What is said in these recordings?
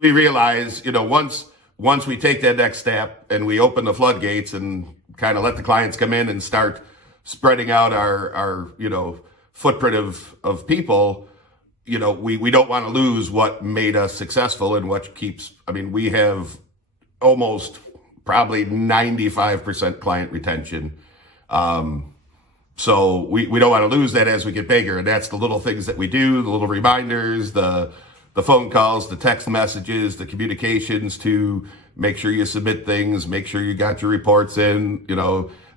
we realize, once we take that next step and we open the floodgates and kind of let the clients come in and start spreading out our footprint of people, we don't want to lose what made us successful and what keeps, we have almost probably 95% client retention. So we don't want to lose that as we get bigger. And that's the little things that we do, the little reminders, the phone calls, the text messages, the communications to make sure you submit things, make sure you got your reports in,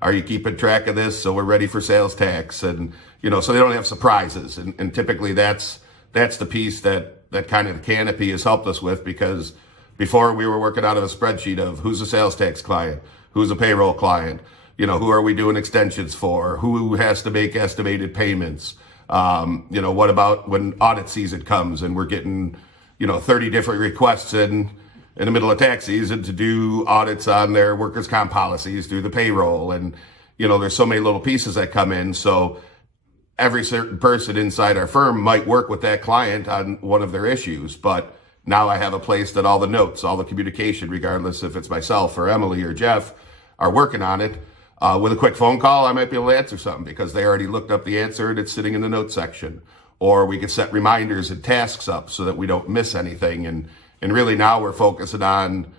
are you keeping track of this? So we're ready for sales tax, and, so they don't have surprises. And typically that's the piece that kind of Canopy has helped us with, because before we were working out of a spreadsheet of who's a sales tax client, who's a payroll client, who are we doing extensions for, who has to make estimated payments, what about when audit season comes and we're getting, 30 different requests in the middle of tax season to do audits on their workers' comp policies through the payroll. And, there's so many little pieces that come in. So every certain person inside our firm might work with that client on one of their issues, but now I have a place that all the notes, all the communication, regardless if it's myself or Emily or Jeff, are working on it. With a quick phone call, I might be able to answer something because they already looked up the answer and it's sitting in the notes section. Or we could set reminders and tasks up so that we don't miss anything. And really now we're focusing on,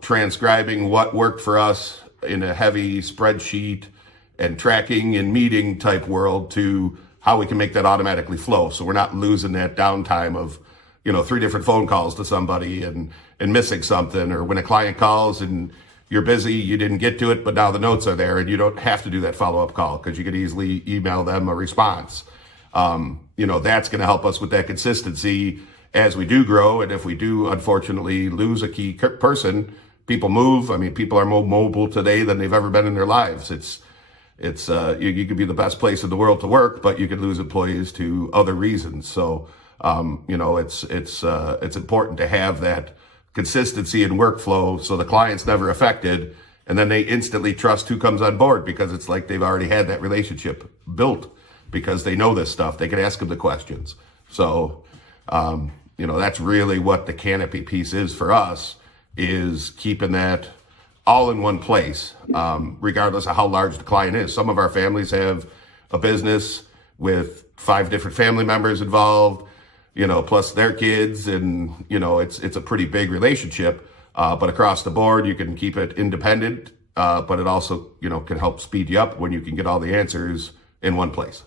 transcribing what worked for us in a heavy spreadsheet and tracking and meeting type world to how we can make that automatically flow. So we're not losing that downtime of, 3 different phone calls to somebody and missing something, or when a client calls and you're busy, you didn't get to it, but now the notes are there and you don't have to do that follow-up call because you could easily email them a response. That's going to help us with that consistency as we do grow. And if we do, unfortunately, lose a key person, people move. People are more mobile today than they've ever been in their lives. You could be the best place in the world to work, but you could lose employees to other reasons. So, it's important to have that consistency in workflow so the client's never affected, and then they instantly trust who comes on board because it's like they've already had that relationship built because they know this stuff. They can ask them the questions. So, that's really what the Canopy piece is for us, is keeping that all in one place, regardless of how large the client is. Some of our families have a business with 5 different family members involved, plus their kids, and, it's a pretty big relationship. But across the board, you can keep it independent, but it also, can help speed you up when you can get all the answers in one place.